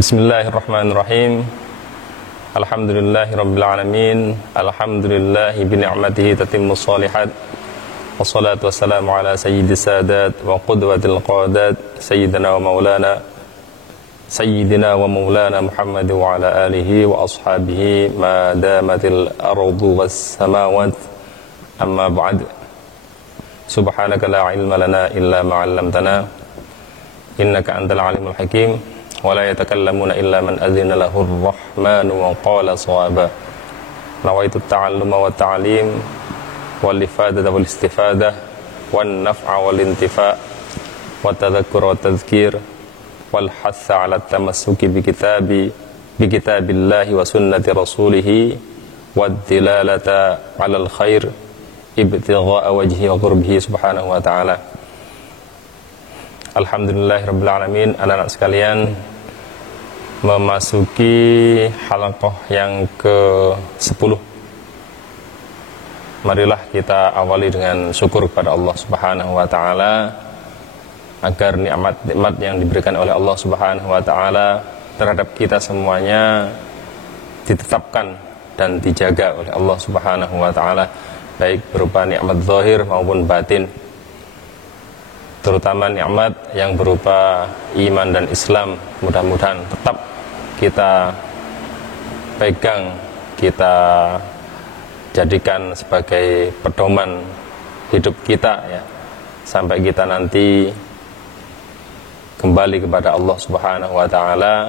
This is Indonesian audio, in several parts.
Bismillahirrahmanirrahim. Alhamdulillahirabbil alamin. Alhamdulillahi bi ni'matihi tatimmus shalihat. Wassalatu wassalamu ala sayyidis sadat wa qudwatil qadat sayyidina wa maulana Muhammad wa ala alihi wa ashabihi ma damatil ardu was samawat. Amma ba'd. Subhanaka la ilma lana illa ma 'allamtana innaka antal alimul hakim. ولا يتكلمون إلا من أذن له الرحمن وقال صوابا نويت التعلم والتعليم والإفادة والاستفادة والنفع والانتفاع والتذكر والتذكير والحث على التمسك بكتاب الله وسنة رسوله والدلالة على الخير ابتغاء وجهه وقربه سبحانه وتعالى. Alhamdulillahirrabbilalamin. Anak-anak sekalian, memasuki halaqah yang ke-10. Marilah kita awali dengan syukur kepada Allah Subhanahu wa taala agar nikmat-nikmat yang diberikan oleh Allah Subhanahu wa taala terhadap kita semuanya ditetapkan dan dijaga oleh Allah Subhanahu wa taala, baik berupa nikmat zahir maupun batin. Terutama nikmat yang berupa iman dan Islam, mudah-mudahan tetap kita pegang, kita jadikan sebagai pedoman hidup kita ya, sampai kita nanti kembali kepada Allah Subhanahu wa taala,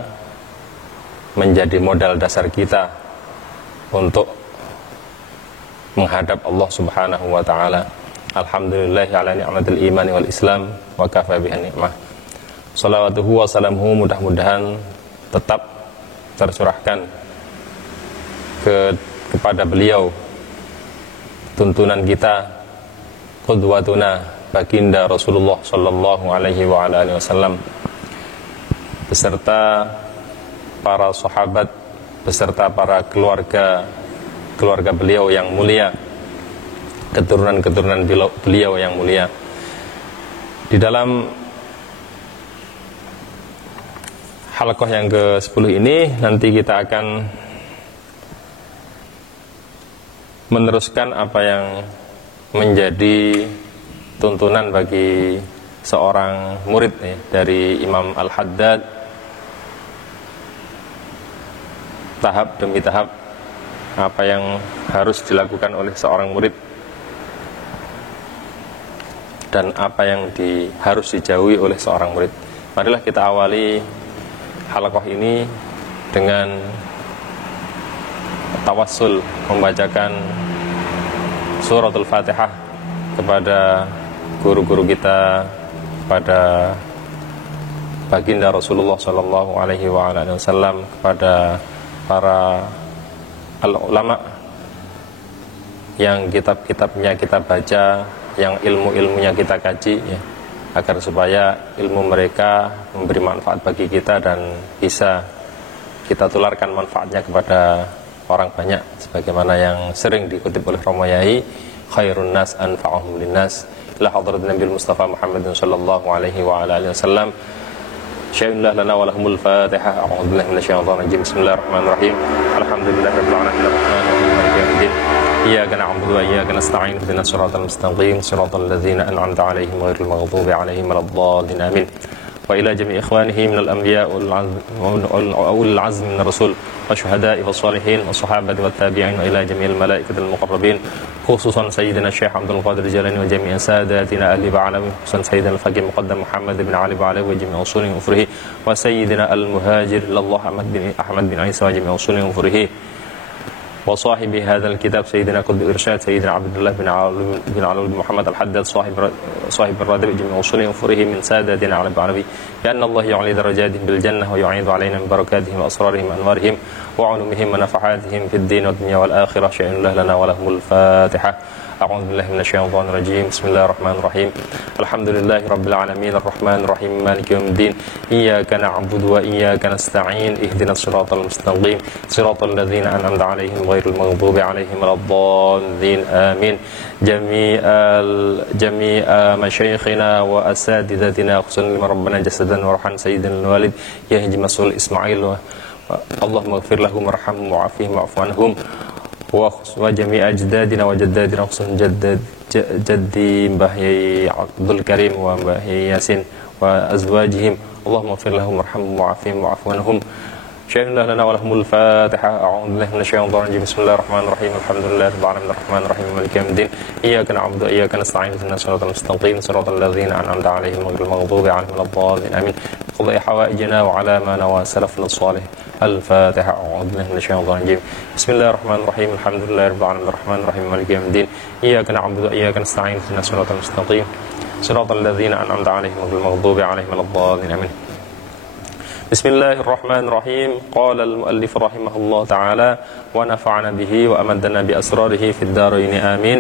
menjadi modal dasar kita untuk menghadap Allah Subhanahu wa taala. Alhamdulillahi ala ni'matil iman wal islam wa kafa biha ni'mah. Shalawatuhu wa salamuhu mudah-mudahan tetap tercurahkan kepada beliau, tuntunan kita, qudwatuna, baginda Rasulullah sallallahu alaihi wa ala alihi wasallam, beserta para sahabat, beserta para keluarga beliau yang mulia, keturunan beliau yang mulia. Di dalam halaqah yang ke-10 ini nanti kita akan meneruskan apa yang menjadi tuntunan bagi seorang murid ya, dari Imam Al-Haddad, tahap demi tahap apa yang harus dilakukan oleh seorang murid dan apa yang harus dijauhi oleh seorang murid. Marilah kita awali halaqah ini dengan tawassul, membacakan suratul Fatihah kepada guru-guru kita, kepada baginda Rasulullah sallallahu alaihi wa alihi wasallam, kepada para ulama yang kitab-kitabnya kita baca, yang ilmu-ilmunya kita kaji ya, agar supaya ilmu mereka memberi manfaat bagi kita dan bisa kita tularkan manfaatnya kepada orang banyak, sebagaimana yang sering dikutip oleh Romo Yai, khairun nas anfa'uhum linnas, ila hadrat Nabi Mustafa Muhammad sallallahu alaihi wa alihi wasallam. Syai'ullah lana wa lahumul Fatihah. A'udzubillahi minasyaitonir rajim. Bismillahirrahmanirrahim. Alhamdulillahirabbil alamin arrahmanirrahim maliki yaumiddin. Iyyaka na'budu wa iyyaka nasta'in. Ihdinas siratal mustaqim, siratal ladzina an'amta 'alaihim ghairil maghdubi 'alaihim waladdallin. Amin. Wa ila jami'i ikhwanihi minal anbiya' wal 'azmi minar rusul wasyuhada'i wassalihin wassahabati wattabi'in wa ila jami'il malaikatil muqarrabin, khususan sayyidina Syekh Abdul Qadir Jalani wa jami'i sadatina ahli ba'alawi, khususan sayyidina al-faqih muqaddam Muhammad bin Ali ba'alawi wa jami'i usulin ufrihi, wa sayyidina al-muhajir lallah Ahmad bin Isa wa jami'i usulin ufrihi, wa sahibi hadzal kitab sayyidina qutb irsyad sayyidina Abdullah bin Alwi bin Muhammad al-Haddad sahib ar-radib jami' usulih furihi min sadatina ala ba'alawi, ya anna Allah yu'li darajatihim bil jannah wa yu'idu alaina min barakatihim wa asrarihim anwarihim, وعلومهم ونفحاتهم في الدين والدنيا والآخرة شأن الله لنا ولهم الفاتحة. أعوذ بالله من الشيطان الرجيم. بسم الله الرحمن الرحيم. الحمد لله رب العالمين الرحمن الرحيم مالك يوم الدين إياك نعبد وإياك نستعين اهدنا الصراط المستقيم صراط الذين أنعمت عليهم غير المغضوب عليهم ولا الضالين آمين. جميع مشايخنا وأساتذتنا خصوصا لمن ربنا جسدا وروحا سيدنا الوالد يهجي مسؤول إسماعيل اللهم اغفر لهم وارحمهم وعافهم واعف عنهم وجميع أجدادنا وجدادنا خصوصا جدي Mbah Yai Abdul Karim wa Mbah Yai Yasin wa azwajihim Allahumma ighfir lahum warhamhum wa'afihim wa'fu anhum. Syai'illah lana wa lahumul Fatiha. A'udzu billahi minasyaitonir rajim. Bismillahirrahmanirrahim. Alhamdulillahirabbil alamin arrahmanir rahim maliki yaumiddin. Iyyaka na'budu wa iyyaka nasta'in ihdinas siratal mustaqim siratal ladzina an'amta 'alaihim ghairil maghdubi alaihim waladdallin. Amin. Qadhi hawaijana wa 'ala ma nawa salafun salih. Al-Fatiha. A'udzu billahi minasyaitonir rajim. Bismillahirrahmanirrahim. Alhamdulillahirabbil alamin arrahmanir rahim maliki yaumiddin. Iyyaka na'budu wa iyyaka nasta'in ihdinas siratal mustaqim siratal ladzina an'amta 'alaihim ghairil maghdubi alaihim waladdallin. Amin. Bismillahirrahmanirrahim. Qala al-muallif rahimahullah ta'ala wa nafa'ana bihi wa amadana bi asrarihi fid dharain amin.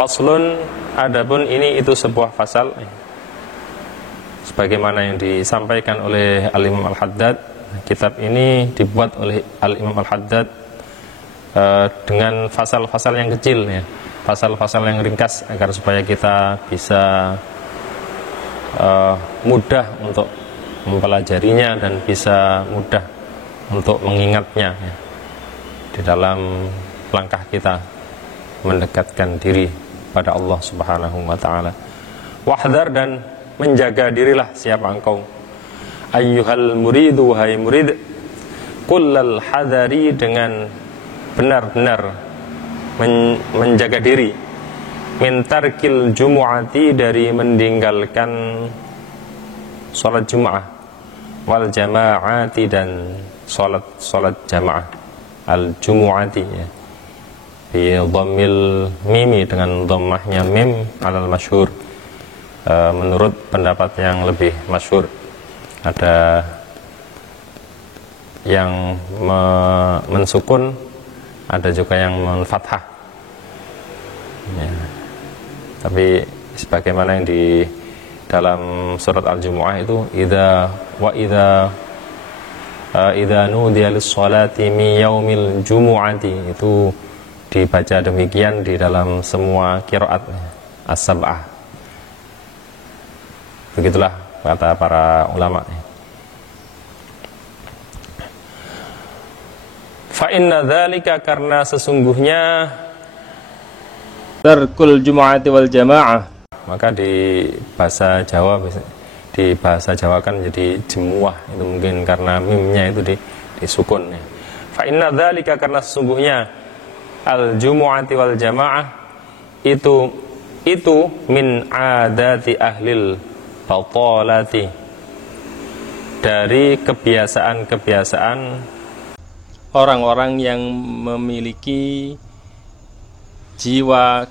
Faslun, adapun ini itu sebuah fasal sebagaimana yang disampaikan oleh Al-Imam Al-Haddad. Kitab ini dibuat oleh Al-Imam Al-Haddad dengan fasal-fasal yang kecil ya. Fasal-fasal yang ringkas agar supaya kita bisa mudah untuk mempelajarinya dan bisa mudah untuk mengingatnya ya, di dalam langkah kita mendekatkan diri pada Allah Subhanahu wa ta'ala. Wahdar, dan menjaga dirilah siapa engkau, ayyuhal muridu, wahai murid, kullal hadari, dengan benar-benar menjaga diri, min tarkil jumu'ati, dari meninggalkan salat Jum'ah, wal jama'ati, dan salat jamaah, al jumu'ati ya, bi dhammil mimi, dengan dhammahnya mim, alal masyhur, menurut pendapat yang lebih masyhur. Ada yang mensukun, ada juga yang menfathah ya. Tapi sebagaimana yang di dalam surat Al-Jumu'ah itu idza nudiya lis-sholati min yaumil jumu'ati, itu dibaca demikian di dalam semua qiraat as-sab'ah. Begitulah kata para ulama. Fa inna dzalika, karena sesungguhnya tarkul jumu'ati wal jamaah, maka di bahasa Jawa kan jadi jemuah, itu mungkin karena mimnya itu disukun ya. Fa inna dzalika, karena sesungguhnya al jumu'ati wal jamaah itu min adati ahlil batalati, dari kebiasaan-kebiasaan orang-orang yang memiliki jiwa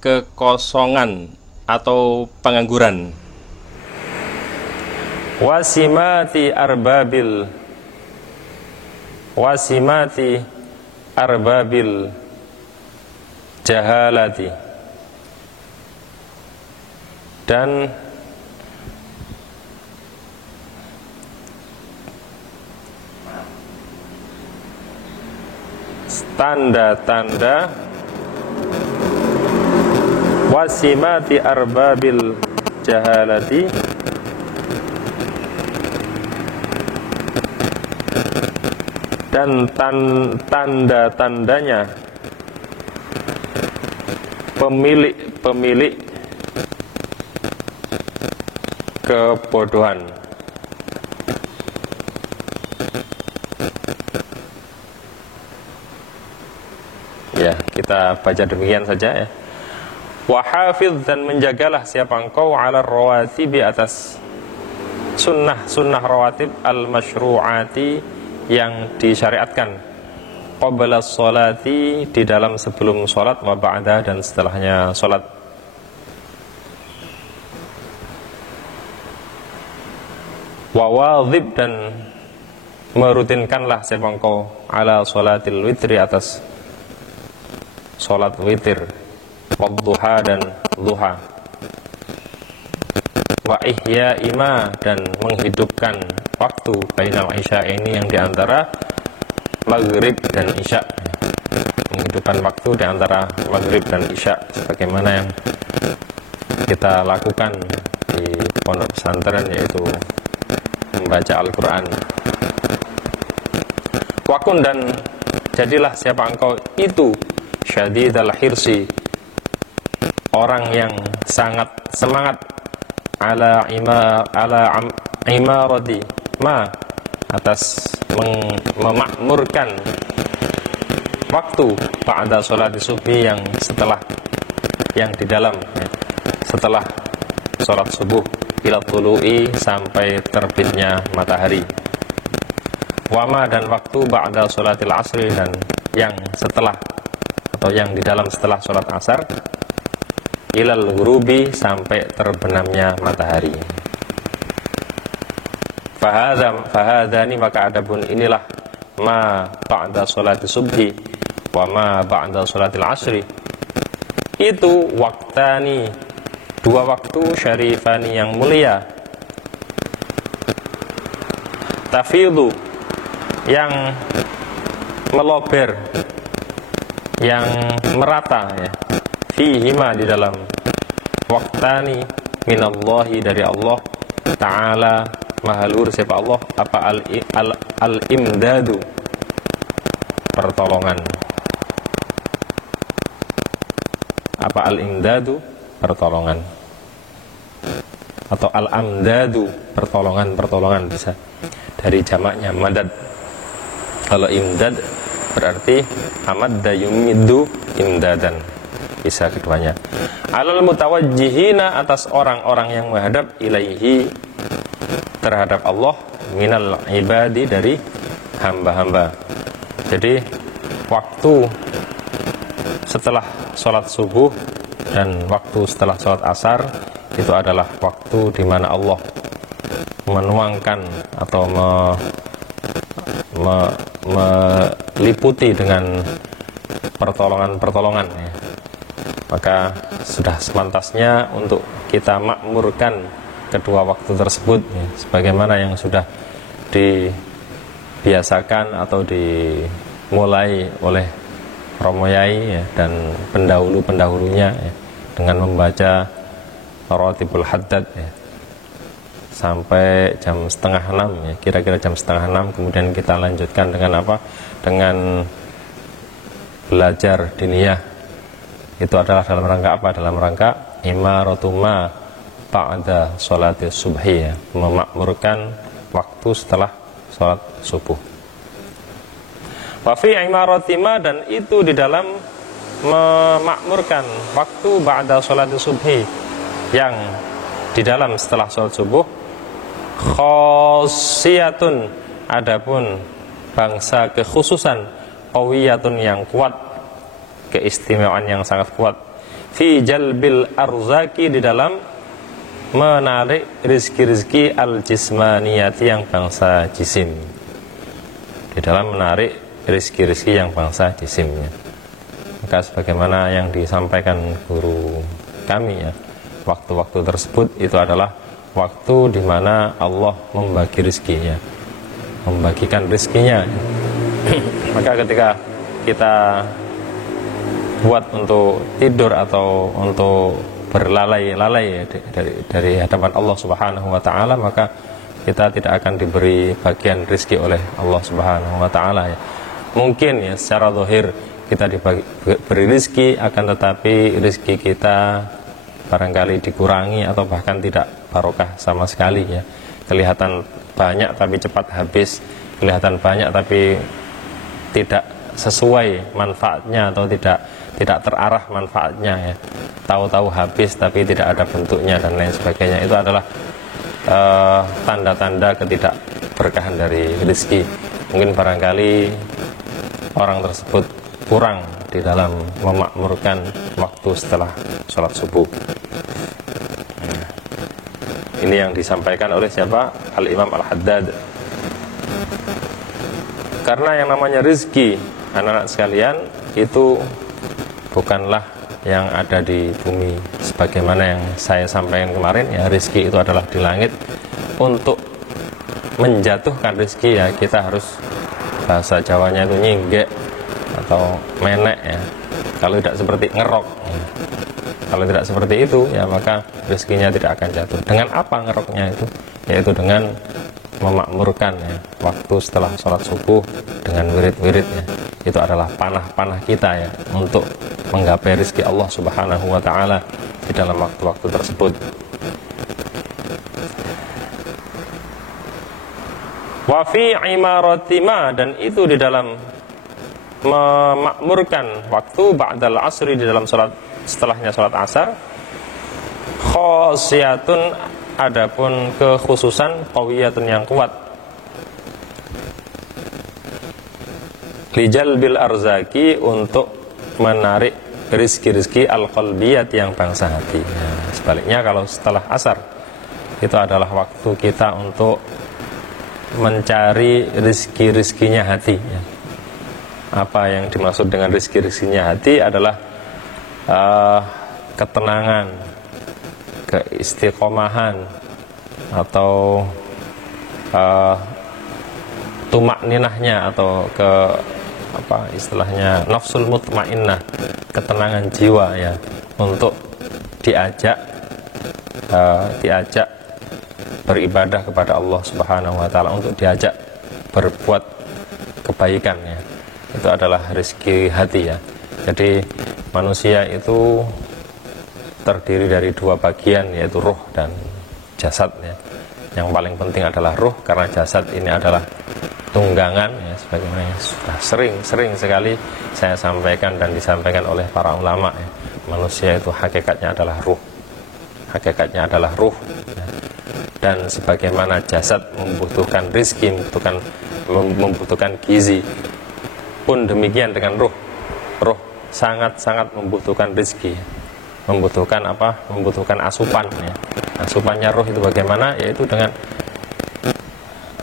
kekosongan atau pengangguran. Wasimati arbabil jahalati, dan tanda-tanda wasimati arbabil jahalati, dan tanda-tandanya pemilik kebodohan. Ya, kita baca demikian saja ya. Wahafidh, dan menjagalah siapa engkau, ala rawatibi, atas sunnah rawatib al-masyru'ati, yang disyariatkan, qabla sholati, di dalam sebelum sholat, wa ba'da, dan setelahnya sholat. Wawadhib, dan merutinkanlah siapa engkau ala sholatil witri, atas sholat witir, wadduha dan duha, wa ihya ima dan menghidupkan waktu bainal isya ini yang diantara maghrib dan isya, menghidupkan waktu diantara maghrib dan isya, sebagaimana yang kita lakukan di pondok pesantren, yaitu membaca Al-Quran. Wakun dan jadilah siapa engkau itu syadidal hirsi, orang yang sangat semangat, ala imarati ma, atas memakmurkan waktu ba'da sholat subuh, yang setelah, yang di dalam, setelah sholat subuh, ila tulu'i, sampai terbitnya matahari, wama, dan waktu ba'da sholatil asri, dan yang setelah atau yang di dalam setelah sholat asar, ilal ghurubi, sampai terbenamnya matahari. Fahadani, maka adapun inilah ma ba'da sholati subhi wa ma ba'da sholatil asri, itu waktani, dua waktu syarifani yang mulia, tafidu, yang melober, yang merata, ya, fihima, di dalam waktani, minallahi, dari Allah ta'ala, maha luhur siapa Allah, apa al-imdadu, pertolongan, apa al-imdadu, pertolongan, atau al-amdadu, pertolongan bisa dari jamaknya madad. Kalau imdad berarti amadda yumiddu imdadan, bisa keduanya. Alal mutawajjihina, atas orang-orang yang menghadap, ilaihi, terhadap Allah, minal ibadi, dari hamba-hamba. Jadi waktu setelah sholat subuh dan waktu setelah sholat asar itu adalah waktu di mana Allah menuangkan atau meliputi dengan pertolongan-pertolongan, ya. Maka sudah sepantasnya untuk kita makmurkan kedua waktu tersebut, ya, sebagaimana yang sudah dibiasakan atau dimulai oleh Romo Yai, ya, dan pendahulu-pendahulunya, ya, dengan membaca Ratibul Haddad, ya, sampai jam 5:30, ya, kira-kira jam 5:30. Kemudian kita lanjutkan dengan apa? Dengan belajar diniyah. Itu adalah dalam rangka apa? Dalam rangka imaratuma ba'da sholatis subhi, ya, memakmurkan waktu setelah sholat subuh. Wa fi imaratima, dan itu di dalam memakmurkan waktu ba'da sholatis subhi, yang di dalam setelah sholat subuh, khosiyatun, adapun bangsa kekhususan, qawiyatun, yang kuat, keistimewaan yang sangat kuat, fi jalbil arzaki, di dalam menarik rizki-rizki al-jismaniyati, yang bangsa jisim, di dalam menarik rizki-rizki yang bangsa jisimnya. Maka sebagaimana yang disampaikan guru kami, ya, waktu-waktu tersebut itu adalah waktu di mana Allah membagi rizkinya, membagikan rizkinya. Maka ketika kita buat untuk tidur atau untuk berlalai-lalai, ya, dari hadapan Allah Subhanahu wa ta'ala, maka kita tidak akan diberi bagian rizki oleh Allah Subhanahu wa ta'ala, ya. Mungkin, ya, secara zahir kita diberi rizki, akan tetapi rizki kita barangkali dikurangi atau bahkan tidak barokah sama sekali, ya. Kelihatan banyak tapi cepat habis, kelihatan banyak tapi tidak sesuai manfaatnya, atau tidak terarah manfaatnya, ya. Tahu-tahu habis tapi tidak ada bentuknya dan lain sebagainya. Itu adalah tanda-tanda ketidakberkahan dari rezeki. Mungkin barangkali orang tersebut kurang di dalam memakmurkan waktu setelah sholat subuh. Ini yang disampaikan oleh siapa? Al-Imam Al-Haddad. Karena yang namanya rizki, anak-anak sekalian, itu bukanlah yang ada di bumi. Sebagaimana yang saya sampaikan kemarin, ya rizki itu adalah di langit. Untuk menjatuhkan rizki, ya kita harus, bahasa Jawanya itu nyinggek atau menek ya. Kalau tidak seperti ngerok ya. Kalau tidak seperti itu, ya maka rizkinya tidak akan jatuh. Dengan apa ngeroknya itu? Yaitu dengan memakmurkan ya, waktu setelah sholat subuh dengan wirid-wirid ya. Itu adalah panah-panah kita ya, untuk menggapai rizki Allah subhanahu wa ta'ala di dalam waktu-waktu tersebut. Wa fi imaratima, dan itu di dalam memakmurkan waktu ba'dal asri, di dalam sholat, setelahnya sholat asar. Khosiyatun, adapun kekhususan, qawiyatun yang kuat, lijal bil arzaki, untuk menarik rizki-rizki al-qalbiyat, yang bangsa hati ya. Sebaliknya kalau setelah asar, itu adalah waktu kita untuk mencari rizki-rizkinya hati ya. Apa yang dimaksud dengan rizki-rizkinya hati adalah ketenangan, keistiqomahan, atau tumakninahnya, atau ke apa istilahnya, nafsul mutmainnah, ketenangan jiwa ya, untuk diajak beribadah kepada Allah subhanahu wa ta'ala, untuk diajak berbuat kebaikan ya. Itu adalah rezeki hati ya. Jadi manusia itu terdiri dari dua bagian, yaitu ruh dan jasad ya. Yang paling penting adalah ruh, karena jasad ini adalah tunggangan ya, sebagaimana yang sudah sering sekali saya sampaikan dan disampaikan oleh para ulama ya. Manusia itu hakikatnya adalah ruh. Hakikatnya adalah ruh ya. Dan sebagaimana jasad membutuhkan rizki, membutuhkan gizi, pun demikian dengan ruh. Ruh sangat-sangat membutuhkan rizki, membutuhkan apa? Membutuhkan asupan ya. Asupannya ruh itu bagaimana? Yaitu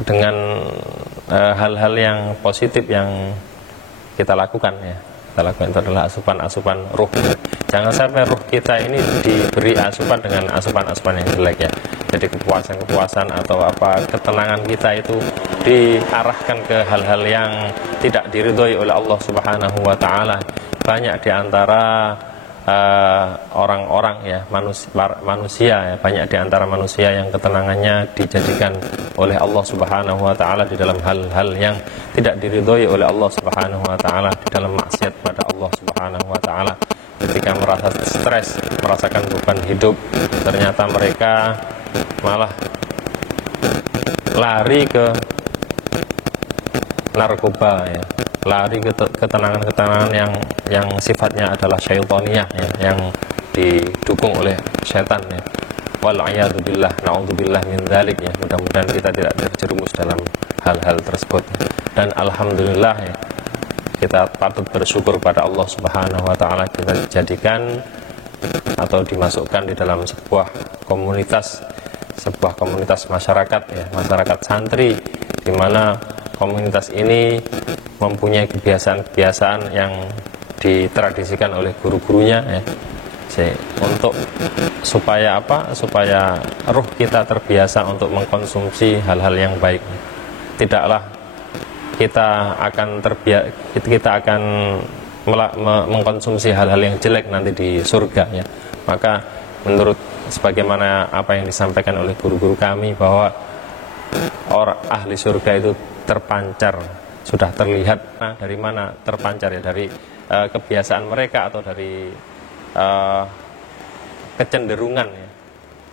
dengan hal-hal yang positif yang kita lakukan ya. Kita lakukan itu adalah asupan ruh. Jangan sampai ruh kita ini diberi asupan dengan asupan-asupan yang jelek ya. Jadi kepuasan-kepuasan atau apa, ketenangan kita itu diarahkan ke hal-hal yang tidak diridhoi oleh Allah subhanahu wa ta'ala. Banyak diantara orang-orang ya, manusia ya, banyak diantara manusia yang ketenangannya dijadikan oleh Allah subhanahu wa ta'ala di dalam hal-hal yang tidak diridhoi oleh Allah subhanahu wa ta'ala, di dalam maksiat pada Allah subhanahu wa ta'ala. Ketika merasa stres, merasakan beban hidup, ternyata mereka malah lari ke narkoba ya, lari ke ketenangan-ketenangan yang sifatnya adalah syaitaniyah ya, yang didukung oleh setan ya. Wal'iyadu billah, na'udzubillah min dzalik ya. Mudah-mudahan kita tidak terjerumus dalam hal-hal tersebut. Dan alhamdulillah ya, kita patut bersyukur pada Allah subhanahu wa ta'ala, kita dijadikan atau dimasukkan di dalam sebuah komunitas masyarakat ya, masyarakat santri, di mana komunitas ini mempunyai kebiasaan-kebiasaan yang ditradisikan oleh guru-gurunya ya. Untuk supaya apa? Supaya ruh kita terbiasa untuk mengkonsumsi hal-hal yang baik. Tidaklah kita akan mengkonsumsi hal-hal yang jelek nanti di surga ya. Maka menurut sebagaimana apa yang disampaikan oleh guru-guru kami, bahwa orang ahli surga itu terpancar, sudah terlihat. Nah, dari mana terpancar ya? Dari kebiasaan mereka, atau dari kecenderungan ya,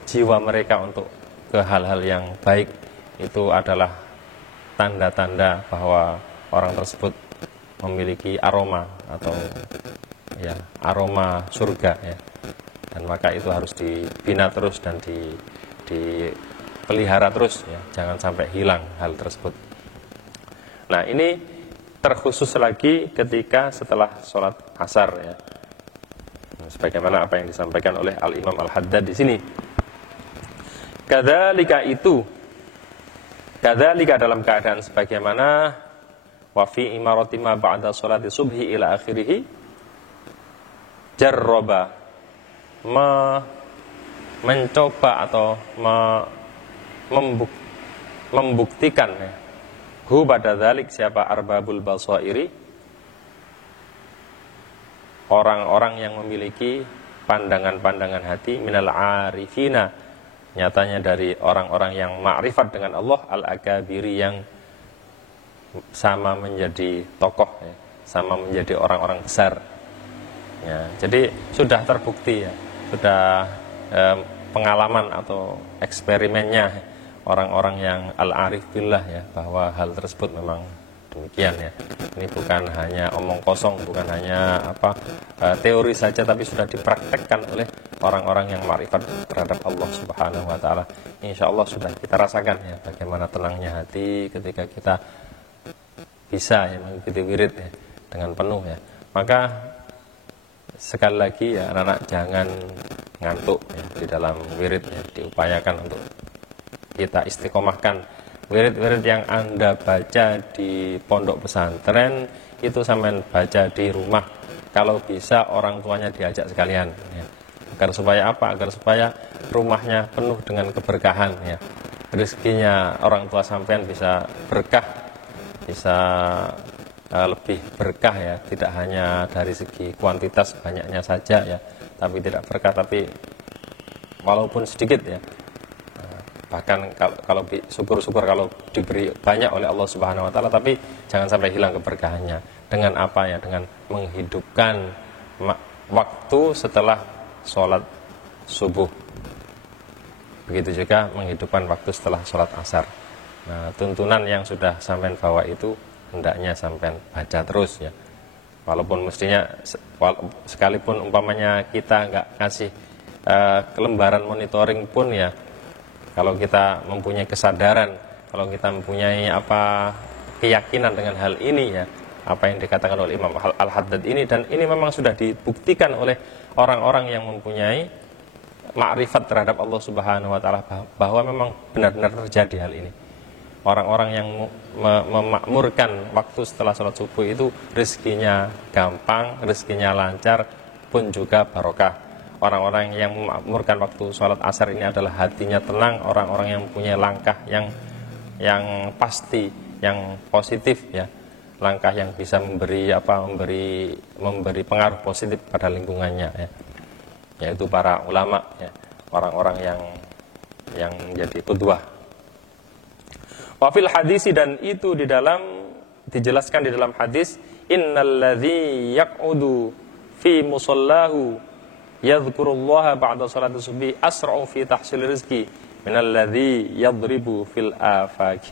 jiwa mereka untuk ke hal-hal yang baik. Itu adalah tanda-tanda bahwa orang tersebut memiliki aroma, atau ya aroma surga ya. Dan maka itu harus dibina terus dan dipelihara terus ya, jangan sampai hilang hal tersebut. Nah, ini terkhusus lagi ketika setelah sholat asar ya, sebagaimana apa yang disampaikan oleh Al-Imam Al-Haddad di sini. Kadzalika dalam keadaan sebagaimana wa fi imarati ma ba'da sholati subhi ila akhirih jarraba, mencoba atau membuktikan ya, hu pada dzalik siapa arbabul basairi, orang-orang yang memiliki pandangan-pandangan hati, minal arifina, nyatanya dari orang-orang yang ma'rifat dengan Allah, al-akabiri, yang sama menjadi tokoh ya, sama menjadi orang-orang besar ya. Jadi sudah terbukti ya, sudah pengalaman atau eksperimennya orang-orang yang al-arif billah ya, bahwa hal tersebut memang demikian ya. Ini bukan hanya omong kosong, bukan hanya teori saja, tapi sudah dipraktekkan oleh orang-orang yang ma'rifat terhadap Allah Subhanahu wa taala. Insyaallah sudah kita rasakan ya, bagaimana tenangnya hati ketika kita bisa ya mengikuti wirid ya dengan penuh ya. Maka sekali lagi ya, anak-anak jangan ngantuk ya di dalam wirid ya, diupayakan untuk kita istiqomahkan. Wirid-wirid yang Anda baca di pondok pesantren itu sampai baca di rumah, kalau bisa orang tuanya diajak sekalian ya. Agar supaya apa? Agar supaya rumahnya penuh dengan keberkahan ya. Rezekinya orang tua sampean bisa berkah, bisa lebih berkah ya, tidak hanya dari segi kuantitas banyaknya saja ya, tapi tidak berkah, tapi walaupun sedikit ya. Bahkan kalau syukur-syukur kalau diberi banyak oleh Allah Subhanahu wa taala, tapi jangan sampai hilang keberkahannya. Dengan apa ya? Dengan menghidupkan waktu setelah sholat subuh. Begitu juga menghidupkan waktu setelah sholat asar. Nah, tuntunan yang sudah sampean bawa itu hendaknya sampean baca terus ya. Walaupun mestinya sekalipun umpamanya kita nggak kasih lembaran monitoring pun ya, kalau kita mempunyai kesadaran, kalau kita mempunyai keyakinan dengan hal ini ya, apa yang dikatakan oleh Imam Al-Haddad ini, dan ini memang sudah dibuktikan oleh orang-orang yang mempunyai ma'rifat terhadap Allah Subhanahu wa taala, bahwa memang benar-benar terjadi hal ini. Orang-orang yang memakmurkan waktu setelah sholat subuh itu rezekinya gampang, rezekinya lancar, pun juga barokah. Orang-orang yang memakmurkan waktu sholat asar ini adalah hatinya tenang, orang-orang yang punya langkah yang pasti, yang positif ya, langkah yang bisa memberi pengaruh positif pada lingkungannya ya, yaitu para ulama ya, orang-orang yang menjadi qudwah. Wafil hadisi, dan itu dijelaskan di dalam hadis, innalladzi yaq'udu fi musallahu yadhkurullaha ba'da salati subhi asra'u fi tahsil rizqi minalladzi yadribu fil afaq.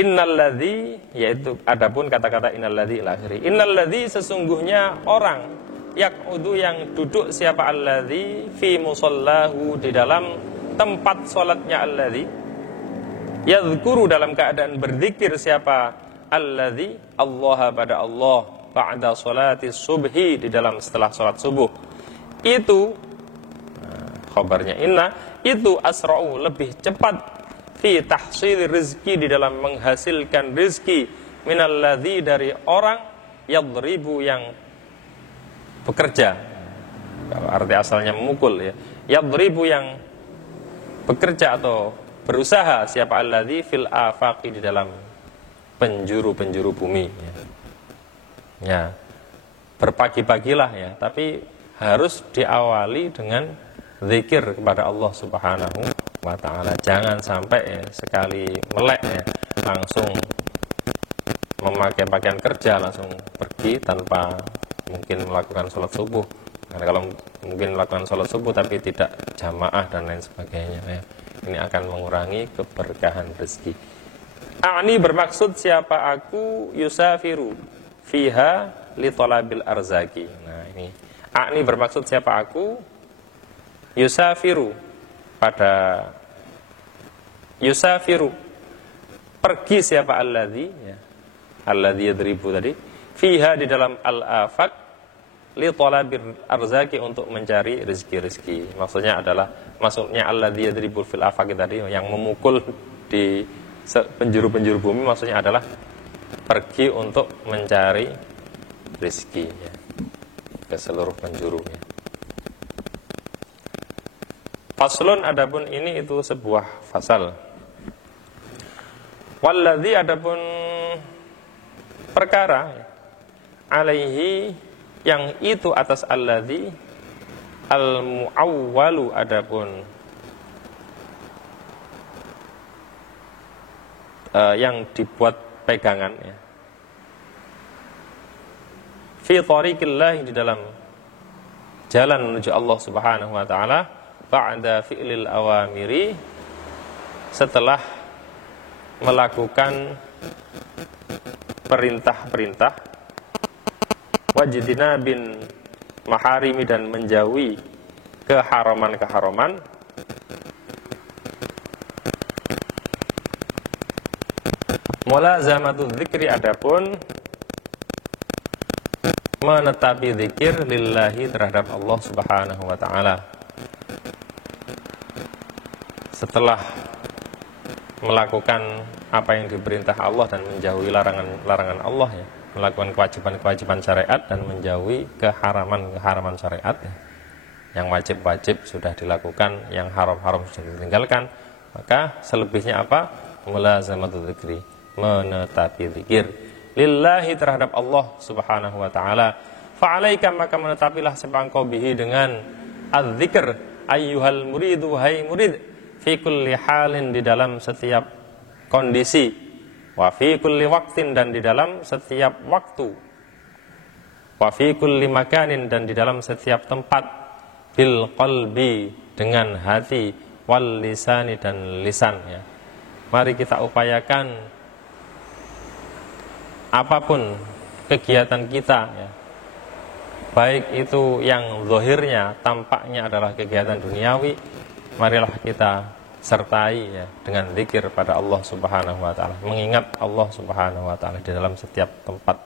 Innalladzi, yaitu adapun kata-kata innalladzi ila akhiri. Innalladzi, sesungguhnya orang, yaq'udu, yang duduk, siapa alladzi fi musallahu, di dalam tempat salatnya alladzi, yadhkuru, dalam keadaan berzikir, siapa alladzi, Allah, pada Allah, ba'da salati subhi, di dalam setelah salat subuh. Itu khabarnya inna, itu asra'u, lebih cepat, fi tahsil rizki, di dalam menghasilkan rizki, minalladzi, dari orang, yadribu, yang bekerja. Kalau arti asalnya memukul ya, yadribu, yang bekerja atau berusaha, siapa alladzi fil afaqi, di dalam penjuru-penjuru bumi ya. Ya, berpagi-pagilah ya, tapi harus diawali dengan zikir kepada Allah Subhanahu wa taala. Jangan sampai ya, sekali melek ya, langsung memakai pakaian kerja, langsung pergi tanpa mungkin melakukan sholat subuh. Karena kalau mungkin melakukan sholat subuh tapi tidak jamaah dan lain sebagainya ya, ini akan mengurangi keberkahan rezeki. A'ni, bermaksud siapa aku, yusafiru fiha li talabil arzaki. Nah ini a'ni, bermaksud siapa aku, yusafiru, pada yusafiru, pergi siapa alladzi ya, alladzi yadribu tadi, fiha, di dalam al-afaq, li talabil arzaki, untuk mencari rezeki-rezeki. Maksudnya alladzi yadribu fil afaq tadi, yang memukul di penjuru-penjuru bumi, maksudnya adalah pergi untuk mencari rezeki ya, ke seluruh penjuru ya. Faslun, adapun ini itu sebuah fasal. Walladzi, adapun perkara ya, alaihi yang itu atas alladzi, al-mu'awwalu, adapun yang dibuat pegangan ya, fi thariqillah, di dalam jalan menuju Allah Subhanahu wa taala, ba'da fi'lil awamiri, setelah melakukan perintah-perintah, wajidina bin maharimi, dan menjauhi keharaman-keharaman, mulazamatu dzikri, adapun menetapi zikir lillahi, terhadap Allah Subhanahu wa taala. Setelah melakukan apa yang diperintah Allah dan menjauhi larangan Allah ya, melakukan kewajiban-kewajiban syariat dan menjauhi keharaman-keharaman syariat ya. Yang wajib-wajib sudah dilakukan, yang haram-haram sudah ditinggalkan, maka selebihnya apa? Mulazamatu dzikri, menetapi zikir lillahi, terhadap Allah Subhanahu wa taala. Fa'alaika, maka menetapilah sebangkau bihi, dengan az-zikr, ayyuhal muridu, hai murid, fi kulli halin, di dalam setiap kondisi, wa fi kulli waqtin, dan di dalam setiap waktu, wa fi kulli makanin, dan di dalam setiap tempat, bil qalbi, dengan hati, wal lisani, dan lisan ya. Mari kita upayakan apapun kegiatan kita ya, baik itu yang zahirnya tampaknya adalah kegiatan duniawi, marilah kita sertai ya dengan zikir pada Allah Subhanahu wa taala, mengingat Allah Subhanahu wa taala di dalam setiap tempat.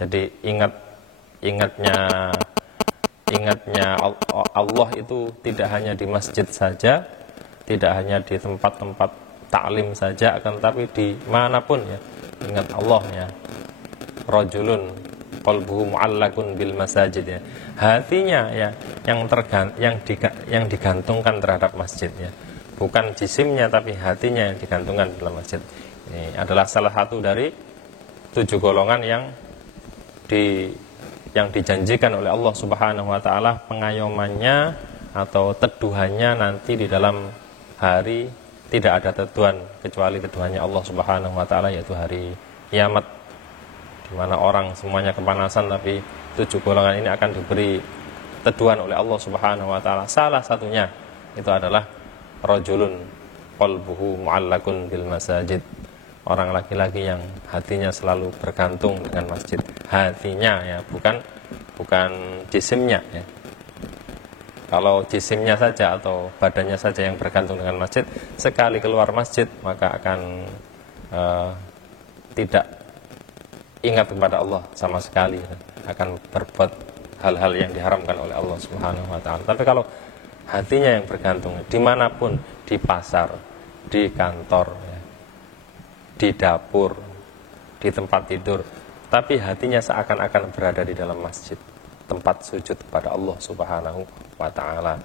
Jadi ingatnya Allah itu tidak hanya di masjid saja, tidak hanya di tempat-tempat taklim saja, akan tetapi di manapun ya, ingat Allah ya. Rajulun qalbuhu mu'allaqun bil masajid ya, hatinya ya yang digantungkan terhadap masjid ya, bukan jisimnya tapi hatinya yang digantungkan dalam masjid. Ini adalah salah satu dari 7 golongan yang dijanjikan oleh Allah Subhanahu wa taala pengayomannya atau teduhannya nanti di dalam hari. Tidak ada teduhan kecuali teduhannya Allah Subhanahu wa taala, yaitu hari kiamat, di mana orang semuanya kepanasan, tapi 7 golongan ini akan diberi teduhan oleh Allah Subhanahu wa taala. Salah satunya itu adalah rajulun qalbuhu mu'allaqun bil masajid, orang laki-laki yang hatinya selalu bergantung dengan masjid. Hatinya ya, bukan jisimnya ya. Kalau jisimnya saja atau badannya saja yang bergantung dengan masjid, sekali keluar masjid maka akan tidak ingat kepada Allah sama sekali, akan berbuat hal-hal yang diharamkan oleh Allah Subhanahu wa taala. Tapi kalau hatinya yang bergantung, dimanapun, di pasar, di kantor ya, di dapur, di tempat tidur, tapi hatinya seakan-akan berada di dalam masjid, tempat sujud kepada Allah Subhanahu wa taala.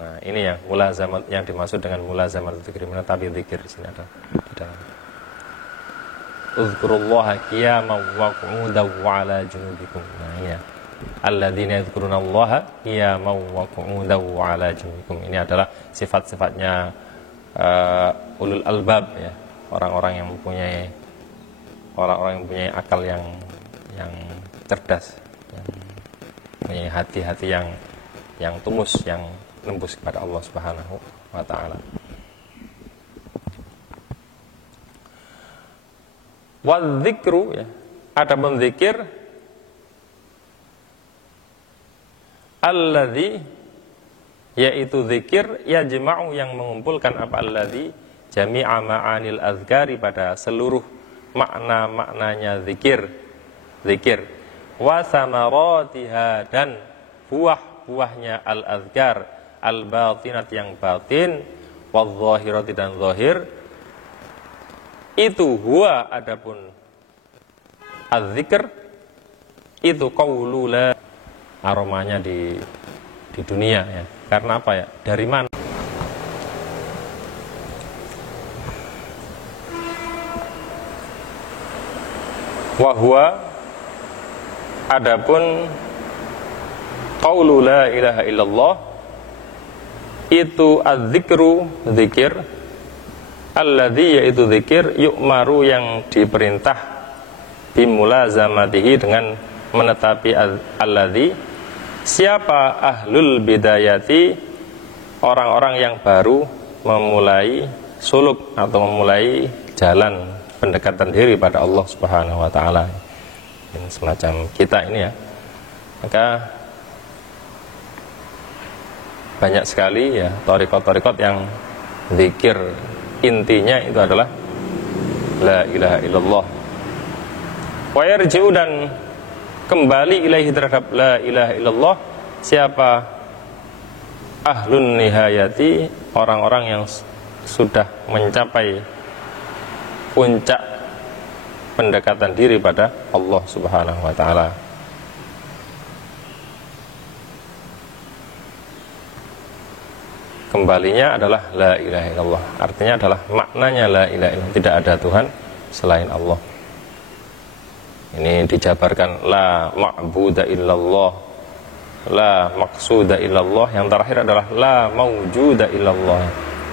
Nah, ini yang mulazamat, yang dimaksud dengan mulazamat dzikir, menetapi zikir di sini ada di dalam. Uzkurullaha qiyaman wa qu'udan wa 'ala junubikum. Nah, ini ya. Alladzina yadhkurunallaha qiyaman wa qu'udan wa 'ala junubikum. Ini adalah sifat-sifatnya ulul albab ya, orang-orang yang mempunyai akal yang cerdas, yang mempunyai hati-hati yang tulus, yang lembut kepada Allah Subhanahu wa taala. Wa dzikru ya, ada menzikir alladzi, yaitu zikir yajma'u, yang mengumpulkan apa, alladzi jami'a ma'anil azkari, pada seluruh makna-maknanya zikir, wa samaratiha, dan buah-buahnya al-azkar, al-batinat, yang batin, wadh-dhahirati, dan zahir, itu huwa, adapun Az-zikr itu qaulu la, aromanya di dunia ya. Karena apa ya? Dari mana? Wahwa, adapun qaulu la ilaha illallah itu az-zikru, zikir, alladzi, yaitu zikir, yu'maru, yang diperintah, bimulazamatihi, dengan menetapi alladzi, siapa, ahlul bidayati, orang-orang yang baru memulai suluk atau memulai jalan pendekatan diri pada Allah Subhanahu wa taala. Semacam kita ini ya. Maka banyak sekali ya thariqat-thariqat yang zikir intinya itu adalah la ilaha illallah. Wa yarji'u, dan kembali ilaihi, terhadap la ilaha illallah, siapa, ahlun nihayati, orang-orang yang sudah mencapai puncak pendekatan diri pada Allah Subhanahu wa taala. Kembalinya adalah la ilaha illallah. Artinya adalah maknanya la ilaha illallah, tidak ada Tuhan selain Allah. Ini dijabarkan la ma'buda illallah, la maqsuda illallah. Yang terakhir adalah la mawjuda illallah.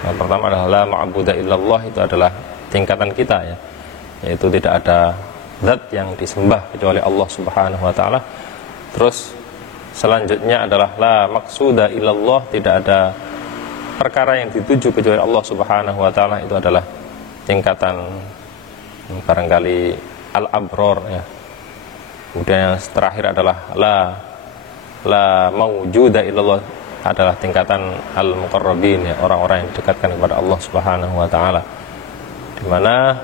Yang pertama adalah la ma'buda illallah, itu adalah tingkatan kita ya, yaitu tidak ada zat yang disembah kecuali Allah Subhanahu wa taala. Terus selanjutnya adalah la maqsuda illallah, tidak ada perkara yang dituju kecuali Allah Subhanahu wa taala, itu adalah tingkatan barangkali al-abror ya. Kemudian yang terakhir adalah la mawjuda illallah, adalah tingkatan al-muqarrabin ya, orang-orang yang didekatkan kepada Allah Subhanahu wa taala, di mana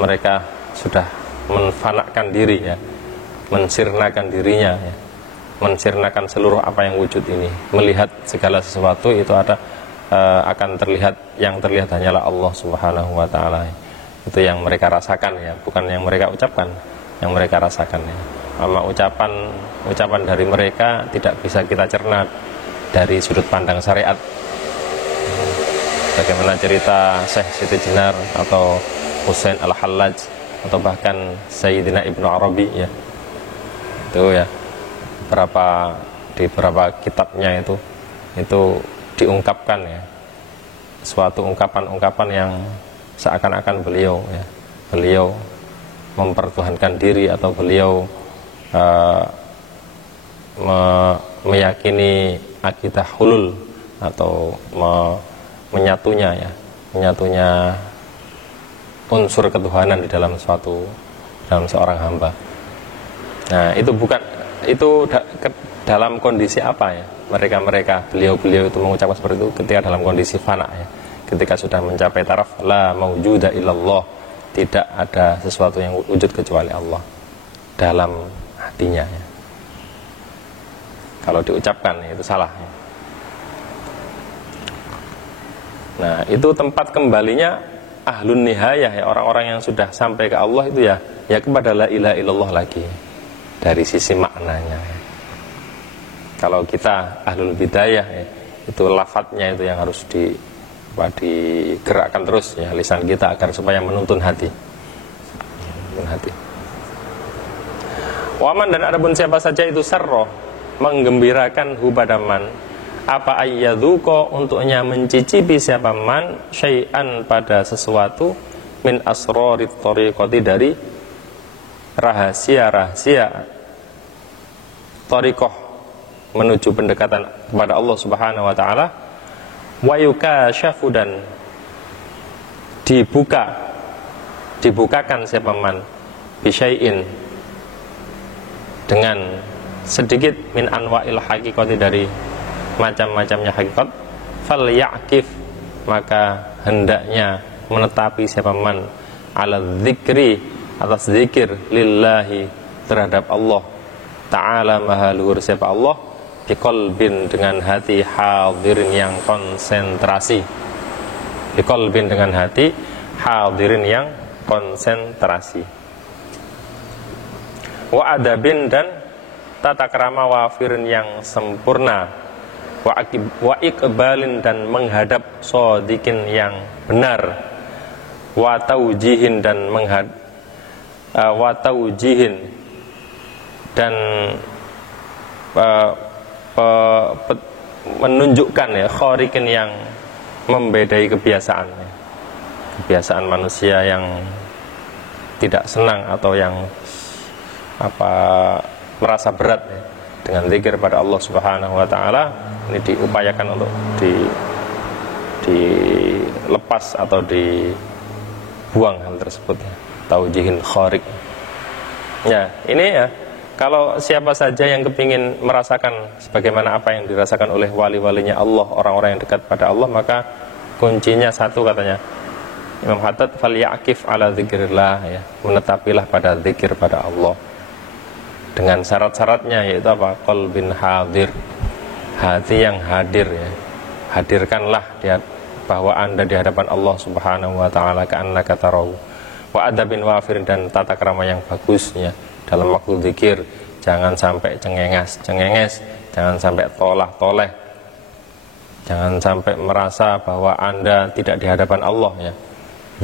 mereka sudah menfanakan diri ya, mensirnakan dirinya ya, mensirnakan seluruh apa yang wujud ini, melihat segala sesuatu itu akan terlihat, yang terlihat hanyalah Allah Subhanahu wa taala. Itu yang mereka rasakan ya, bukan yang mereka ucapkan, yang mereka rasakan ya. Sama ucapan dari mereka tidak bisa kita cerna dari sudut pandang syariat. Bagaimana cerita Syekh Siti Jenar atau Husain Al-Hallaj atau bahkan Sayyidina Ibnu Arabi ya. Itu ya, di beberapa kitabnya itu diungkapkan ya, suatu ungkapan-ungkapan yang seakan-akan beliau mempertuhankan diri, atau beliau meyakini akidah hulul, atau menyatunya unsur ketuhanan di dalam seorang hamba. Nah, itu dalam kondisi apa ya? Beliau itu mengucapkan seperti itu ketika dalam kondisi fana ya. Ketika sudah mencapai taraf la maujuda illallah, tidak ada sesuatu yang wujud kecuali Allah dalam hatinya ya. Kalau diucapkan ya, itu salah ya. Nah, itu tempat kembalinya ahlun nihayah ya, orang-orang yang sudah sampai ke Allah itu ya kepada la ilaha illallah lagi, dari sisi maknanya ya. Kalau kita ahlul bidayah ya, itu lafadznya itu yang harus digerakkan terus ya, lisan kita agar supaya menuntun hati. Waman, dan adapun siapa saja itu sarro, menggembirakan hubadaman, apa ayyadzuqa, untuknya mencicipi siapa man, syai'an, pada sesuatu, min asrarit thariqati, dari rahasia-rahasia thariqah menuju pendekatan kepada Allah Subhanahu wa taala, wa yukashafu, dan dibukakan siapa man, bisyai'in, dengan sedikit, min anwa'il haqiqati, dari macam-macamnya hakikat, fal ya'kif, maka hendaknya menetapi siapa man, ala dzikri, atas zikir, lillahi, terhadap Allah ta'ala maha luhur siapa Allah, biqalbin, dengan hati, hadirin, yang konsentrasi, biqalbin, dengan hati, hadirin, yang konsentrasi. wa adabin dan tata krama wafirin yang sempurna, wa iqbalin dan menghadap shodikin yang benar, wa taujihin dan menunjukkan ya kharikin yang membedai kebiasaan manusia yang tidak senang atau yang merasa berat ya, dengan zikir pada Allah Subhanahu wa taala. Ini diupayakan untuk dilepas atau dibuang hal tersebut ya. Taujihin kharik. Ya, ini ya, kalau siapa saja yang kepingin merasakan sebagaimana apa yang dirasakan oleh wali-walinya Allah, orang-orang yang dekat pada Allah, maka kuncinya satu katanya Imam Khattad, falyaqif ala dzikrillah ya, menetapilah pada zikir pada Allah dengan syarat-syaratnya, yaitu apa? Qalbin hadir, hati yang hadir ya. Hadirkanlah dia bahwa Anda di hadapan Allah Subhanahu wa taala ka'annaka tarahu. Wa adabin wafir dan tata krama yang bagus ya dalam waktu zikir. Jangan sampai cengenges, jangan sampai tolah-toleh. Jangan sampai merasa bahwa Anda tidak di hadapan Allah ya.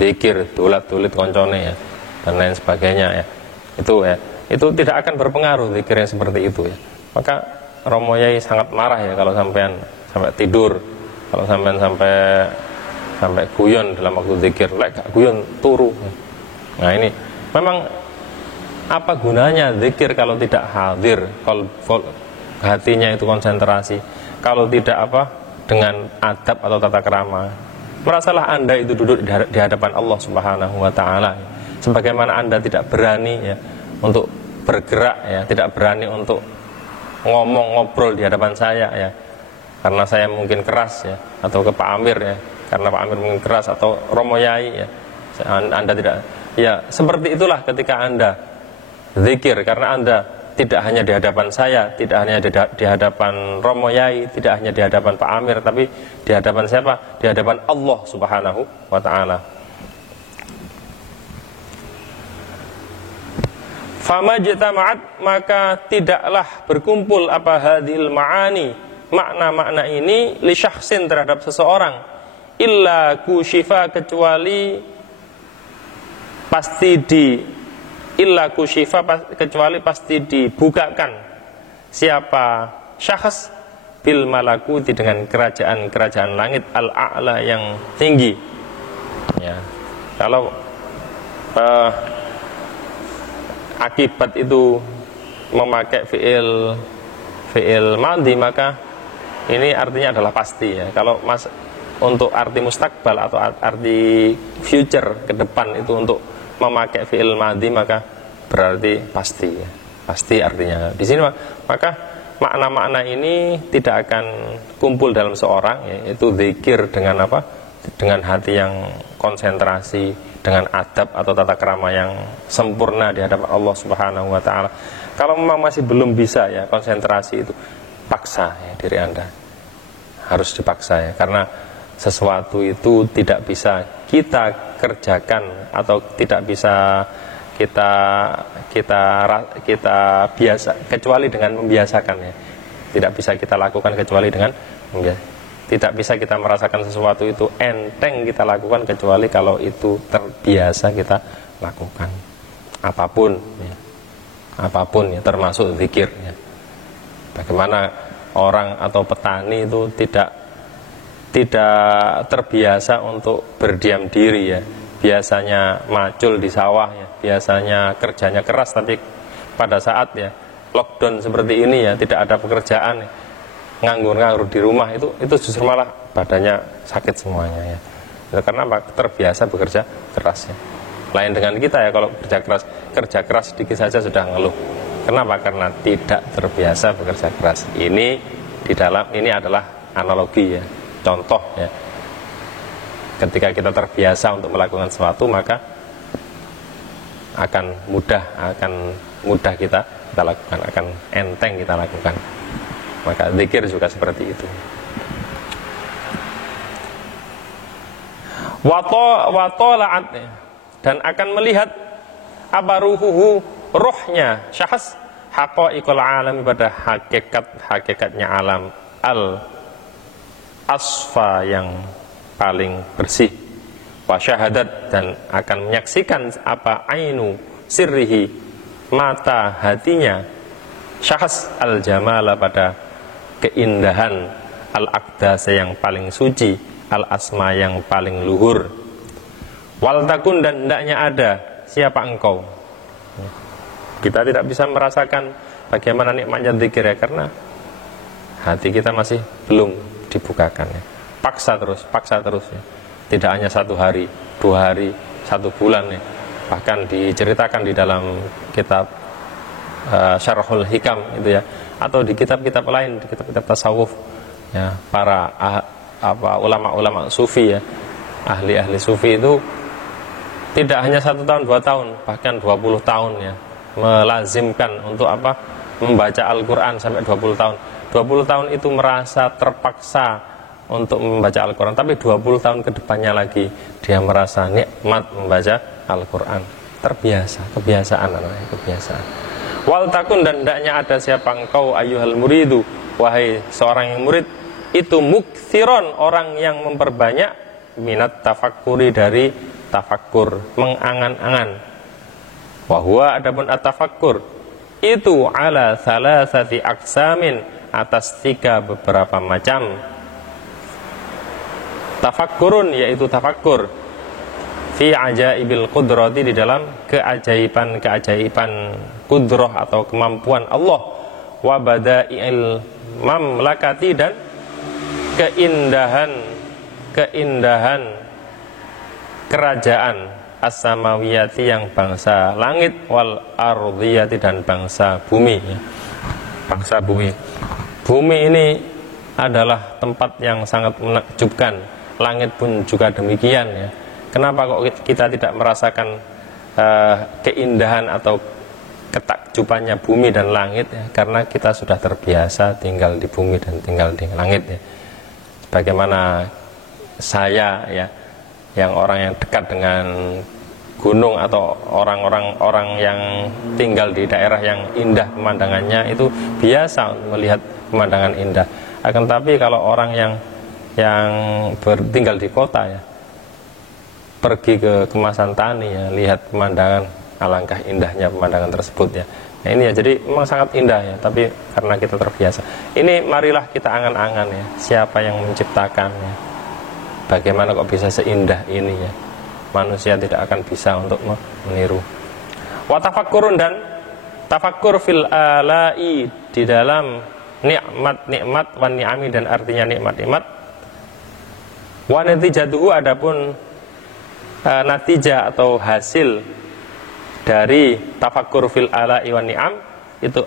Zikir tulat-tulit koncone ya dan lain sebagainya ya. Itu tidak akan berpengaruh zikir yang seperti itu ya. Maka Romo Yai sangat marah ya kalau sampai tidur, kalau sampai guyon dalam waktu zikir, lek gak guyon turu. Nah ini memang apa gunanya zikir kalau tidak hadir, kalau hatinya itu konsentrasi, kalau tidak dengan adab atau tata krama. Merasalah Anda itu duduk di hadapan Allah Subhanahu wa taala. Sebagaimana Anda tidak berani ya untuk bergerak ya, tidak berani untuk ngobrol di hadapan saya ya, karena saya mungkin keras ya, atau ke Pak Amir ya, karena Pak Amir mungkin keras, atau Romo Yai ya, Anda tidak ya, seperti itulah ketika Anda zikir, karena Anda tidak hanya di hadapan saya, tidak hanya di hadapan Romo Yai, tidak hanya di hadapan Pak Amir, tapi di hadapan siapa? Di hadapan Allah Subhanahu wa taala. Fama jitama'at, maka tidaklah berkumpul apa hadhil ma'ani, makna-makna ini li syakhsin terhadap seseorang, illa kushifa, kecuali pasti dibukakan siapa syakhs bil malakuti, dengan kerajaan langit al-a'la yang tinggi ya. Kalau akibat itu memakai fi'il madhi, maka ini artinya adalah pasti ya. Kalau untuk arti mustakbal atau arti future ke depan itu untuk memakai fi'il madhi, maka berarti pasti ya. Pasti artinya. Di sini maka makna-makna ini tidak akan kumpul dalam seorang ya, yaitu zikir dengan apa? Dengan hati yang konsentrasi, dengan adab atau tata krama yang sempurna di hadapan Allah Subhanahu wa taala. Kalau memang masih belum bisa ya konsentrasi itu, paksa ya diri Anda. Harus dipaksa ya, karena sesuatu itu tidak bisa kita kerjakan atau tidak bisa kita biasa kecuali dengan membiasakan ya. Tidak bisa kita lakukan kecuali dengan membiasakan. Tidak bisa kita merasakan sesuatu itu enteng kita lakukan kecuali kalau itu terbiasa kita lakukan. Apapun ya, termasuk zikir ya. Bagaimana orang atau petani itu tidak terbiasa untuk berdiam diri ya. Biasanya macul di sawah ya, biasanya kerjanya keras, tapi pada saat ya lockdown seperti ini ya, tidak ada pekerjaan ya, nganggur di rumah, itu justru malah badannya sakit semuanya ya. Karena terbiasa bekerja keras ya. Lain dengan kita ya, kalau kerja keras sedikit saja sudah ngeluh. Kenapa? Karena tidak terbiasa bekerja keras. Ini adalah analogi ya, contoh ya. Ketika kita terbiasa untuk melakukan sesuatu, maka akan mudah kita lakukan, akan enteng kita lakukan. Maka zikir juga seperti itu. Watola'at, dan akan melihat apa ruhuhu, ruhnya syahs, haqaiqul alami pada hakikatnya alam, al asfa yang paling bersih, wa syahadat dan akan menyaksikan apa ainu sirrihi mata hatinya syahs al jamala pada keindahan al aqdas yang paling suci, al asma yang paling luhur. Wal takun dan hendaknya ada siapa engkau. Kita tidak bisa merasakan bagaimana nikmatnya zikir ya, karena hati kita masih belum dibukakan ya. Paksa terus ya. Tidak hanya 1 hari, 2 hari, 1 bulan ya. Bahkan diceritakan di dalam kitab Syarhul Hikam itu ya, atau di kitab-kitab lain, di kitab-kitab tasawuf ya, para ulama-ulama sufi ya, ahli-ahli sufi itu tidak hanya 1 tahun, 2 tahun, bahkan 20 tahun ya, melazimkan untuk apa? Membaca Al-Quran sampai 20 tahun. 20 tahun itu merasa terpaksa untuk membaca Al-Quran, tapi 20 tahun ke depannya lagi dia merasa nikmat membaca Al-Quran. Kebiasaan. Wal takun dan hendaknya ada siapa engkau ayyuhal muridu, wahai seorang yang murid, itu mukthiron, orang yang memperbanyak minat tafakkuri, dari tafakkur, mengangan-angan. Wahwa adapun at-tafakkur itu ala salasati aksamin, atas 3 beberapa macam. Tafakkurun yaitu tafakkur fi ajaibil qudrati, di dalam keajaiban kudrah atau kemampuan Allah, wa badai'il mamlakati dan keindahan kerajaan as-samawiyati yang bangsa langit, wal ardhiyati dan bangsa bumi ya. Bangsa bumi. Bumi ini adalah tempat yang sangat menakjubkan. Langit pun juga demikian ya. Kenapa kok kita tidak merasakan keindahan atau ketakjubannya bumi dan langit ya? Karena kita sudah terbiasa tinggal di bumi dan tinggal di langit ya. Bagaimana saya ya, yang orang yang dekat dengan gunung, atau orang yang tinggal di daerah yang indah pemandangannya, itu biasa melihat pemandangan indah. Akan tapi kalau orang yang tinggal di kota ya, pergi ke kemasan tani ya, lihat pemandangan, alangkah indahnya pemandangan tersebut ya. Nah ini ya, jadi memang sangat indah ya, tapi karena kita terbiasa. Ini marilah kita angan-angan ya, siapa yang menciptakannya, bagaimana kok bisa seindah ini ya. Manusia tidak akan bisa untuk meniru. Wa tafakkurun dan tafakkur fil alai, di dalam nikmat wan ni'ami, dan artinya nikmat-nikmat. Wa natijatuhu, adapun natijah atau hasil dari tafakkur fil alai wan ni'am, itu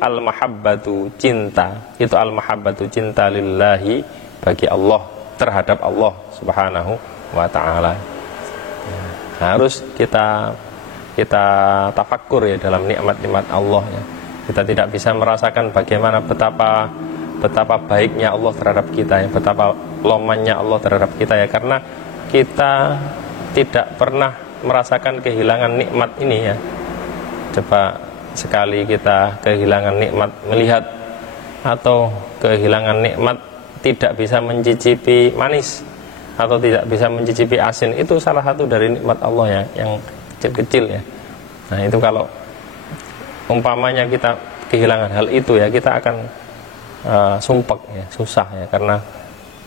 al mahabbatu, cinta. Itu al mahabbatu, cinta lillahi, bagi Allah, terhadap Allah Subhanahu wa ta'ala. Harus kita tafakkur ya dalam nikmat-nikmat Allah ya. Kita tidak bisa merasakan bagaimana betapa baiknya Allah terhadap kita ya, betapa lomannya Allah terhadap kita ya, karena kita tidak pernah merasakan kehilangan nikmat ini ya. Coba sekali kita kehilangan nikmat melihat, atau kehilangan nikmat tidak bisa mencicipi manis, atau tidak bisa mencicipi asin, itu salah satu dari nikmat Allah yang kecil-kecil ya. Nah itu kalau umpamanya kita kehilangan hal itu ya, kita akan sumpek ya, susah ya, karena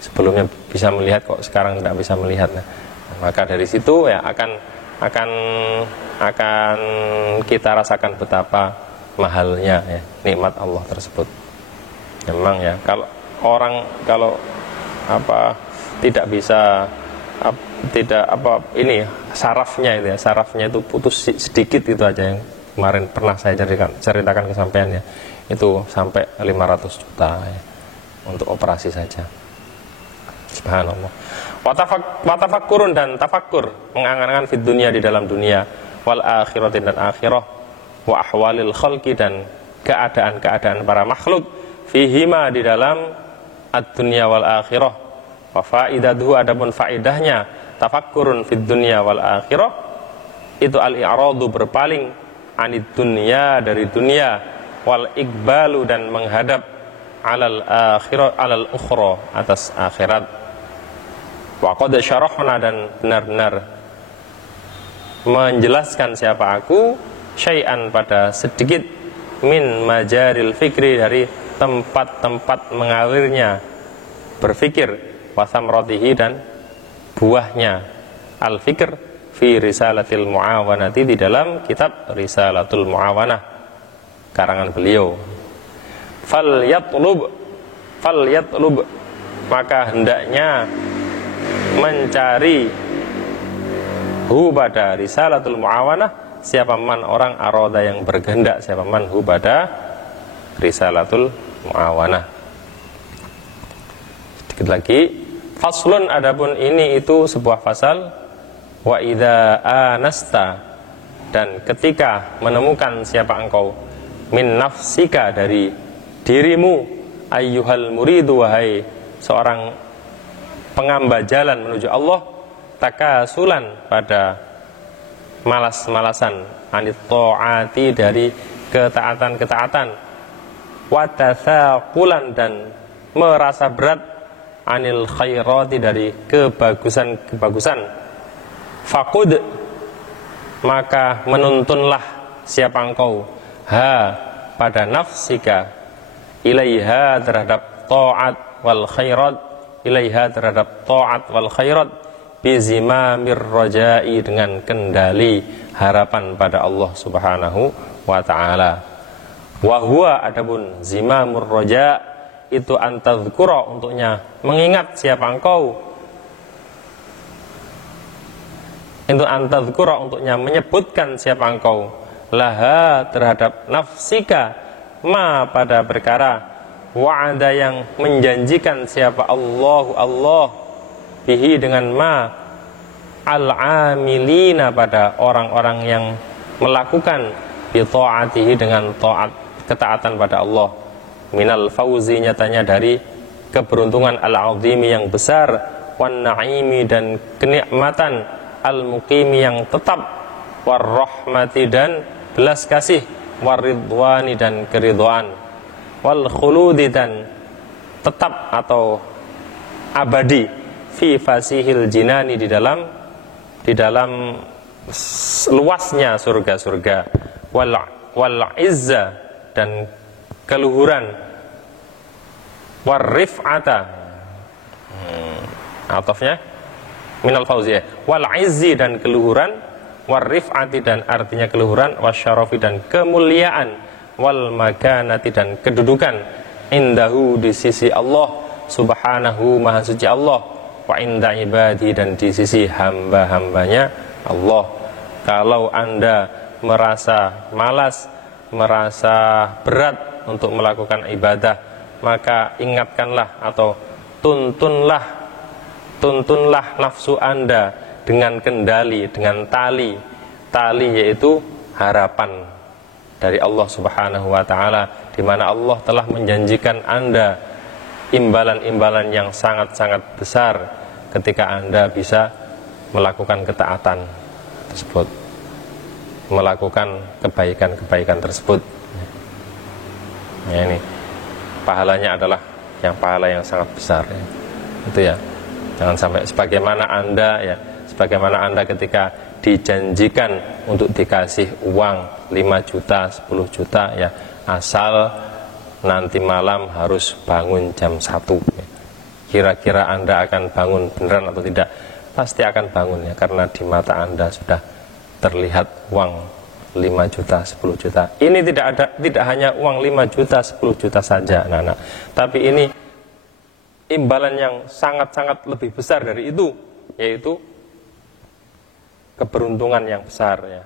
sebelumnya bisa melihat kok sekarang tidak bisa melihat. Nah, maka dari situ ya akan kita rasakan betapa mahalnya ya, nikmat Allah tersebut. Memang ya, kalau orang tidak bisa sarafnya itu ya, sarafnya itu putus sedikit, itu aja yang kemarin pernah saya ceritakan ke sampean ya, itu sampai 500 juta ya, untuk operasi saja. Subhanallah. Watafakkurun dan tafakkur, mengangan-angan fid dunia, di dalam dunia, wal akhiratin dan akhirah, wa ahwalil khalqi dan keadaan-keadaan para makhluk, fihima di dalam ad-dunya wal akhirah, wa faidatuhu, adapun faidahnya tafakkurun fid dunya wal akhirah, itu al-i'radu, berpaling, anid dunya, dari dunia, wal iqbalu, dan menghadap alal akhirah, alal ukhra, atas akhirat. Wa qad syarahna, dan benar-benar menjelaskan siapa aku, syai'an, pada sedikit, min majaril fikri, dari tempat-tempat mengalirnya berfikir, wa thamratihi, dan buahnya al-fikr, fi risalatil muawanati, di dalam kitab Risalatul Muawanah karangan beliau. Fal yatlub, maka hendaknya mencari hu pada Risalatul Muawanah, siapa man orang, aroda yang berkehendak, siapa man hu pada Risalatul Muawanah. Sedikit lagi, faslun, adapun ini itu sebuah fasal, wa idza anasta, dan ketika menemukan siapa engkau, min nafsika, dari dirimu, ayyuhal muridu, wahai seorang pengamba jalan menuju Allah, takasulan, pada malas-malasan, anit ta'ati, dari ketaatan-ketaatan, wa tathaqulan, dan merasa berat, anil khairati, dari kebagusan-kebagusan, faqud, maka menuntunlah siapa engkau, ha, pada nafsika, ilaiha, terhadap ta'at wal khairat, ilaiha, terhadap ta'at wal khairat, bizimamir rajai, dengan kendali harapan pada Allah Subhanahu wa ta'ala. Wa huwa, adapun zimamur raja, itu antadzkura, untuknya mengingat siapa engkau, itu antadzkura, untuknya menyebutkan siapa engkau, laha, terhadap nafsika, ma, pada perkara, wa'ada, yang menjanjikan siapa Allah, bihi, dengan ma, al-amilina, pada orang-orang yang melakukan, bi ta'atihi, dengan ta'at, ketaatan pada Allah, minal fauzi, nyatanya dari keberuntungan, al-azimi, yang besar, wan na'imi, dan kenikmatan, al-muqimi, yang tetap, war rahmati, dan belas kasih, war ridwani, dan keridhaan, wal khuludi, dan tetap atau abadi, fi fasihil jinani, di dalam luasnya surga-surga, wal izza, dan keluhuran, war rif'ata, atafnya minal fauzi, wal izzi, dan keluhuran, war rif'ati, dan artinya keluhuran, wasyarafi, dan kemuliaan, wal makanati, dan kedudukan, indahu, di sisi Allah Subhanahu, maha suci Allah, wa inda ibadi, dan di sisi hamba-hambanya Allah. Kalau Anda merasa malas, merasa berat untuk melakukan ibadah, maka ingatkanlah atau tuntunlah nafsu Anda dengan kendali, dengan tali, yaitu harapan dari Allah Subhanahu wa ta'ala, di mana Allah telah menjanjikan Anda imbalan-imbalan yang sangat-sangat besar ketika Anda bisa melakukan ketaatan tersebut, melakukan kebaikan-kebaikan tersebut. Ya, ini pahalanya adalah pahala yang sangat besar, ya. Itu ya, jangan sampai sebagaimana Anda ketika dijanjikan untuk dikasih uang 5 juta, 10 juta, ya, asal nanti malam harus bangun jam 1, ya. Kira-kira Anda akan bangun beneran atau tidak? Pasti akan bangun, ya, karena di mata Anda sudah terlihat uang 5 juta, 10 juta. Ini tidak hanya uang 5 juta, 10 juta saja, anak-anak, tapi ini imbalan yang sangat-sangat lebih besar dari itu, yaitu keberuntungan yang besar, ya,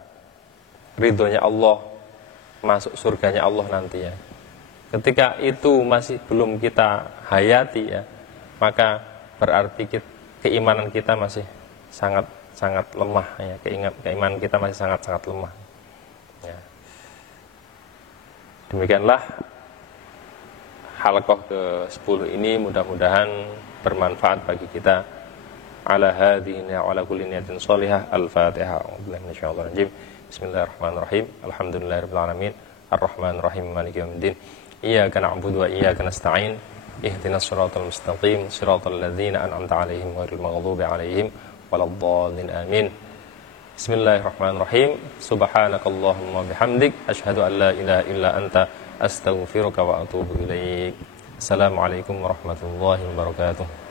ridhonya Allah, masuk surganya Allah nanti, ya. Ketika itu masih belum kita hayati, ya, maka berarti keimanan kita masih sangat lemah, ya. Keimanan kita masih sangat lemah, ya. Demikianlah halaqah ke-10 ini, mudah-mudahan bermanfaat bagi kita. Ala hadhihi wa ala kulli niyatin shalihah. Al-Fatihah. Bismillahirrahmanirrahim. Alhamdulillahirabbil alamin. Arrahmanir rahim. Maliki yaumiddin. Iyyaka na'budu wa iyyaka nasta'in. Ihdinas siratal mustaqim. Siratal ladzina an'amta 'alaihim ghairil maghdubi 'alaihim waladdallin. Amin. Bismillahirrahmanirrahim. Subhanakallahumma bihamdik asyhadu an la ilaha illa anta astaghfiruka wa atubu ilaik. Assalamualaikum warahmatullahi wabarakatuh.